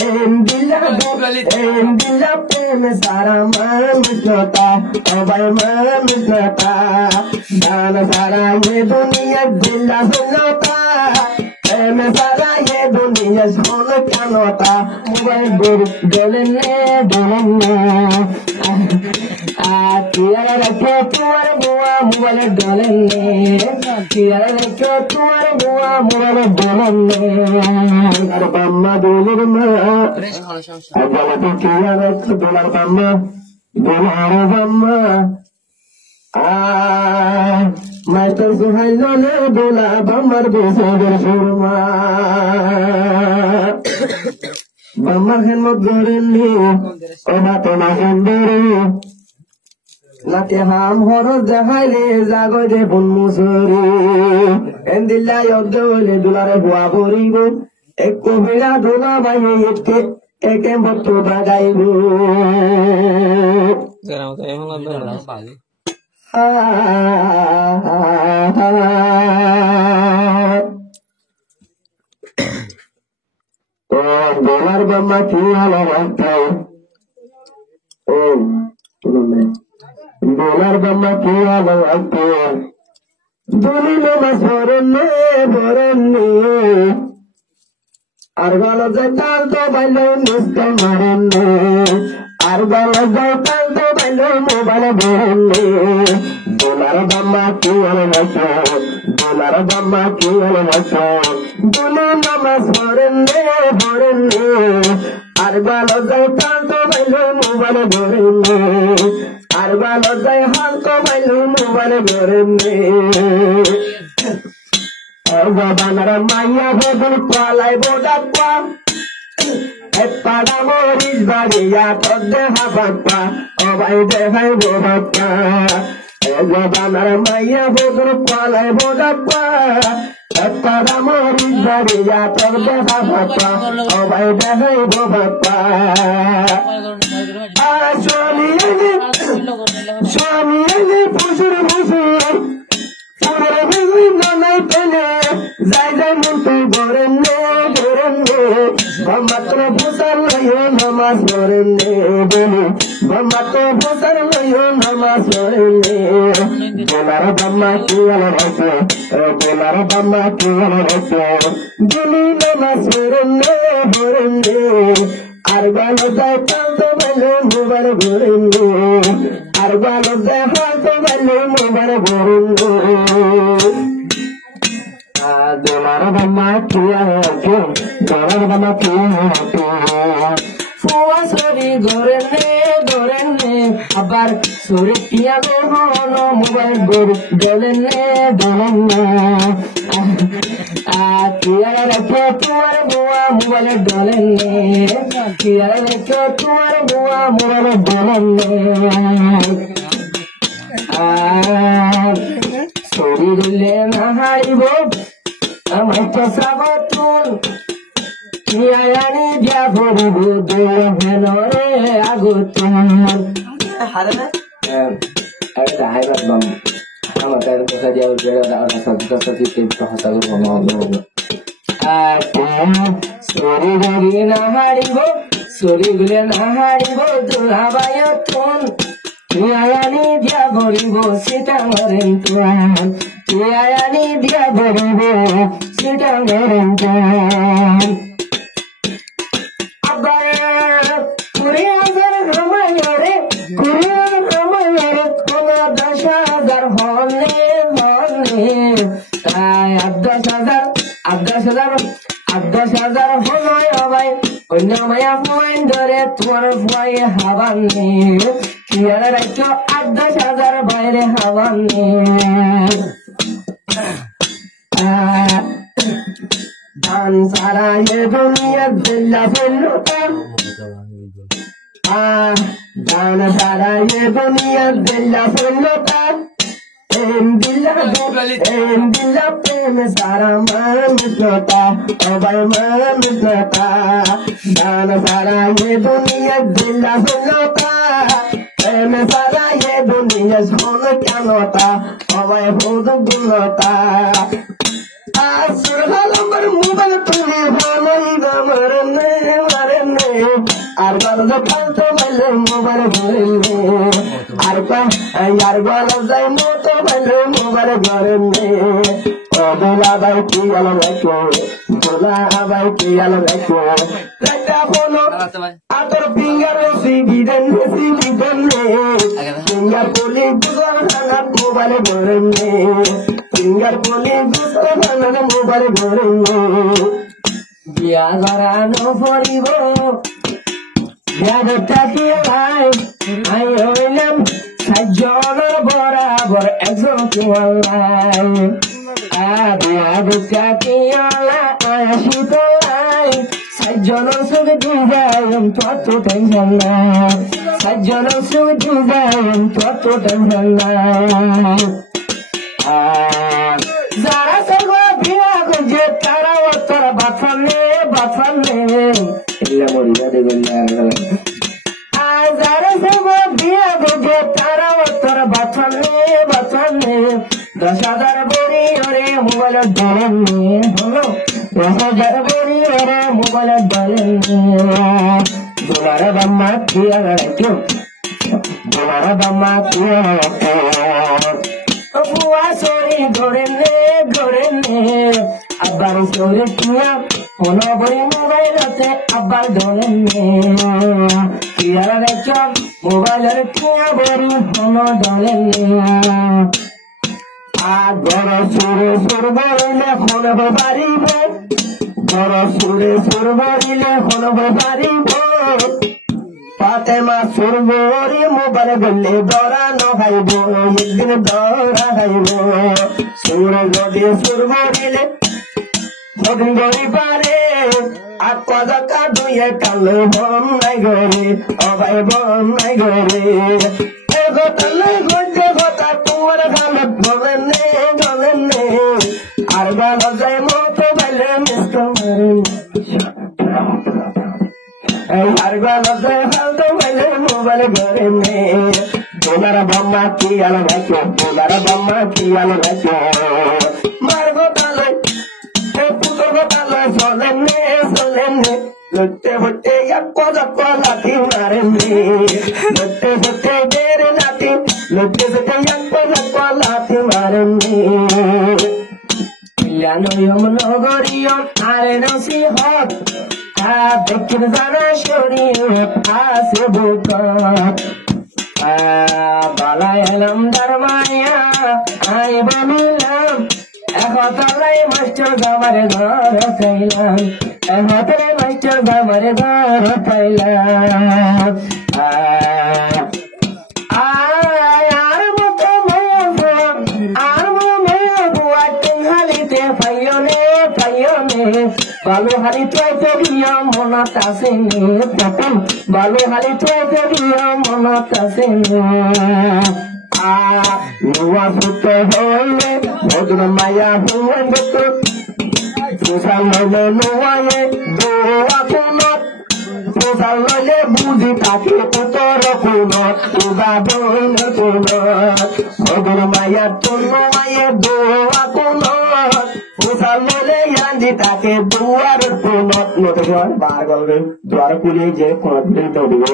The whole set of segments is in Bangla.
Endilla prem sara manusnata abai manusnata dana sara ye duniya dilla sunnata prem sara ye duniya sona kanota mobile dolenne Kiara rakho tumhare bua mobile dolenne Kiara rakho tumhare bua mobile dolenne Ar bamma dolur ma Agala to kiara rakho dolar bamma Master suhailo ne dola bammar besagar surma Bamma hen modorni oba to na hendere Nate ham horo jahaile jago je bun musuri endilla yodole dolare bua boribo ekko bela dola baye eke botto bagaibo Dolar bamma kiyala wantau Dolar bamma kiyala wantau Dolilo masborenne borenne Argalo zetal to bailo nistal marenne Argalo zetal to bailo mobile borenne Dolar bamma kiyala wantau Dolar bamma kiyala wantau Dolilo masborenne borenne Argalo zetal to bailo mobile borenne Argalo zetal to bailo mobile borenne Babanara maya hodul kwalai bodakwa Epada moris bariya todde habakwa Obai dehai bodakwa Babanara maya hodul kwalai bodakwa Epada moris bariya todde habakwa Obai dehai bodakwa Swami ene pusur Pura bizi nanai pene Zai muntu gorenne Bambatro pusar layo namas gorenne Bambatro pusar layo namas gorenne Dolar bamma kiyala raso Dolar bamma kiyala raso Dili namas gorenne Arbalo zai tanto bale mubar gorenne Arbalo zai tanto bale mubar gorenne Dolar bamma kiyala raso Dolar bamma kiyala raso Fuwa sori gorenne Abar sori piyame hono mubar gorenne Kiara rakho tumhare bua mobile dolenne Kiara rakho tumhare bua mobile dolenne Sori dille na haribo amai pasabotun Kiayani dia boribo dole henore agutun Harana ada haibat bam Sama tayo sa diyaw diyaw na orang sa titip sa hasagur mga Suri gari na haribo Suri gule na haribo Dulabayotun Kiyayani dia boribo Sitang rintuan Kiyayani dia boribo Sitang rintuan Abaya Kuriya zar ramayare Kuriya ramayare Kuna dashazar hone Abdas hazar honoy abay Onyamaya fuwain dore tuwar fuwai havanni Kiyara rakho abdas hazar bayre havanni Dan sara ye duniya dilla filluta Dan sara ye duniya dilla filluta Endilla prem sara manusnata abai manusnata dana sara ye duniya dilla sunnata prem sara ye duniya sona kanota abai hodu gunnata asur halamar mubal tuni bhamai gamarne আর গন্ধ পান্ত বলে মোবাইল ঘরে আর আর গলা যায় মতো বলে মোবাইল ঘরে দোলা ভাই কি আলো রাখো দোলা ভাই কি আলো রাখো একটা ফোনো আতর ফিঙ্গার সিবিদেন ফিঙ্গার পলি গুজর হানাত মোবাইল ঘরে ফিঙ্গার পলি গুজর হানাত মোবাইল ঘরে বিয়া ঘরানো ফরিব বিয়া দেখতে ভাই আই হইলাম সাজ্জন বরাবর একজন তোমার বিয়া দেখতে আসি তোলাই সাজ্জনের সুখ ডুবাইম তত টেনশন নাই সাজ্জনের সুখ ডুবাইম তত টেনশন নাই যারা সর্ব বিয়া করছে তারা তোর বাঁচালে এগুলা মরিয়া দেবেন না যারা সর্ব বিয়া করছে তারা তোর বাঁচালে 10,000 বড়ি ওরে মোবাইল ডলেন হলো 10,000 বড়ি ওরে মোবাইল ডলেন তোমার বাম্মা কিয়া রাখো তোমার বাম্মা কিয়া রাখো বুয়া সরি ঘরে নে আব্বার সরি কিয়া কোন বড়ি মোবাইলতে আব্বার ডলেন কিয়া রাখো মোবাইলের কিয়া বড়ি কোন ডলেন বড় সুরে সুর বলিলে শুনব পারিব বড় সুরে সুর বলিলে শুনব পারিব ফাতেমা সুর বরি মোবাইল গলে দরা নখাইব একদিন দরা খাইব সুর যদি সুর বলিলে সদিন গড়ি পারে আর কজকা দুয়ে কাল বন নাই গরে অবাই বন নাই গরে কথা নাই গঞ্জে কথা তোমার গালত বলেন আর গালো যায় মতো বেলে মিষ্ট আর গালো যায় ফালতো বেলে মোবাইল ঘরে তোমার বাম্মা কি আলো রাখো তোমার বাম্মা কি আলো রাখো মারবো তালে পুতবো তালে চলেন লুটে ফুটে এক লাঠি মারেন লুটে ফুটে বেড়ে লাঠি লুটে ফুটে এক লাঠি মারেন নগরীয় আরে নসিহত দক্ষিণ জানা শরীয়ত আছে বুক বালাই এলাম দরমাইয়া আই বলিলাম একতলাই মাস্টার গামারে ঘর চাইলাম একতলাই মাস্টার গামারে ঘর চাইলাম বালু হালি তুয়াইতে দিয়া মনত আছে প্রথম বালু হালি তুয়াইতে দিয়া মনত আছে নোয়া সুত হইলে ভদ্র মায়া হুয়ে গত প্রসাল হইলে নোয়ায়ে দোয়া কোনত প্রসাল হইলে বুঝি তাকে উত্তর কোনত উদা দইলে কোনত ভদ্র মায়া তোর নোয়ায়ে দোয়া কোনত প্রসাল হইলে ইয়ান্দি তাকে দুয়ার কোনত নোটেশন বার করবে দুয়ার খুলে যে কোনত দৌড়িব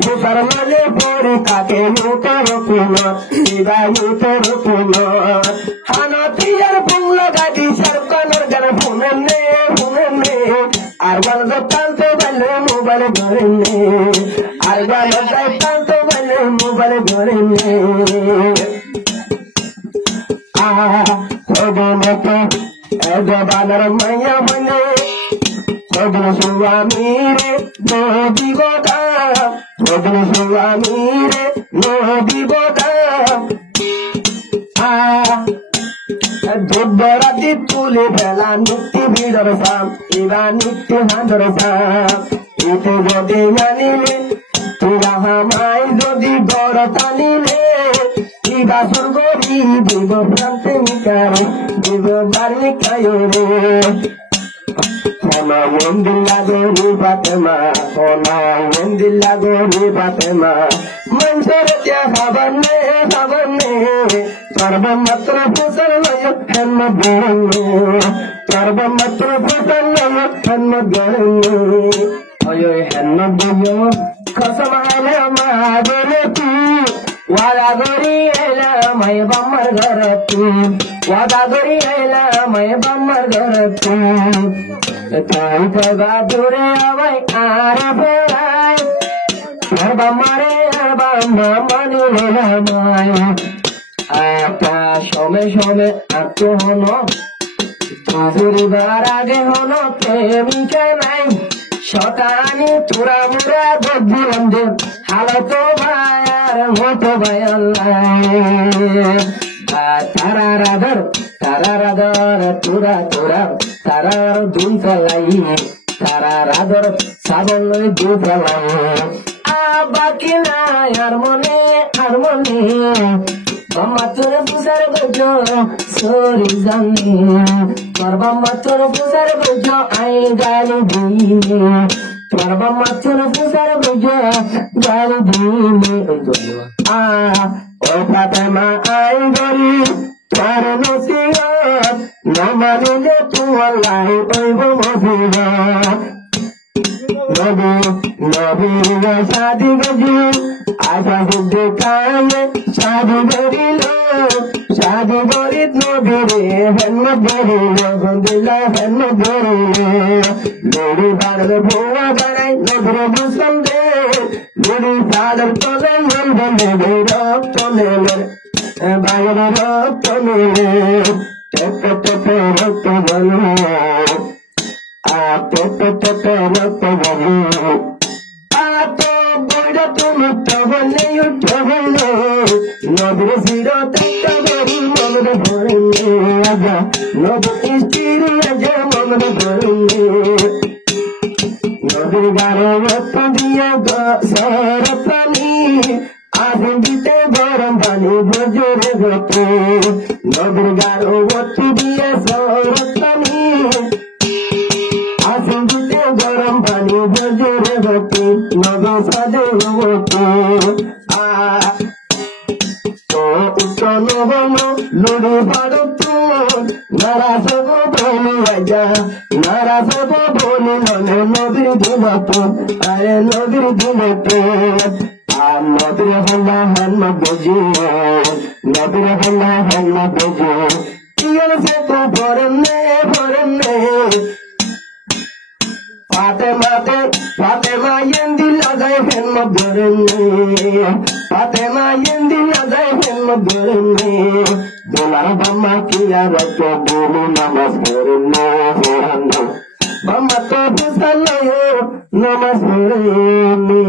প্রসার হইলে পরে তাকে উত্তর কোনত সিদা উত্তর কোনত হানতিয়ার ফুল গাড়ি সরকারের গান শুনে আর গান টানতে বলে মোবাইল ধরে আর গান টানতে বলে মোবাইল ধরে বানার মাইয়া মানে সদন স্বামী রে নদী গোদা সদন স্বামী রে নদী গোদা দুর্বরাতি তুলে বেলা নিত্যি ভিড়র সাম এবার নিত্যি হাঁদর সাম এতে যদি জানিলে তোরা হামাই যদি গড় টানিলে ইবা স্বর্গ দিব প্রান্তে নিকারে দিব বালিকায় রে সোনা মন্দিল্লা গরি ফাতেমা সোনা মন্দিল্লা গরি ফাতেমা মনসর খাবানে সর্বমাত্র ফসল হেন গরম সর্বমাত্র ফসল হেন গরম Ayo henno diyo kasam hele magore tu wada gori ela mai bammar garatu wada gori ela mai bammar garatu tai taga dure avai arafai ar bammare ar bamma mani lela mai ata shome shome akto hono Tuzuribar age hono premike nai Shotani tura mura bodiramde halato bayar moto bayallai tararadar tura tarar duntalai tararadar saboloi duntalai abakina harmoni Bamatur pusar bojo sori zanni Tor bamatur pusar bojo ai gali dini Tor bamatur pusar bojo gali dini O Fatima ai gari Tor nasihat Namani de tu wallahi oi bo masihat Nabi ga shadi gaju Asa sidde kaaye shadi garilo Shadi garit nobire henna garilo Gondila henna garilo Lodi badal bhuva barai nobire musande Lodi badal tole nandane beirok tole Bayar rok tole Tepe tepe rok tole Tepe tepe rok tole Boyda tumi tabale yu tabale Nobire zero takabari mamre bharne aja Nobire istiri aja mamre bharne Nobire garo vattu diya saratani Aadin dite garam pani bhajore vattu Nobire garo vattu diya saratani Aadin dite garam pani bhajore vattu Naga sade vattu Utano hono lodi padutu Narasago boni aja Narasago boni nane nobiri dimato Aye nobiri dimato Nobiri halla hanma boji Nobiri halla hanma boji Iyal se tu porenne Fatima yendi lagai henma borenne Fatima yendi lagai henma borenne Dolar bamma kiya rajo bolu namas borenne Bamma to pusalayo namas borenne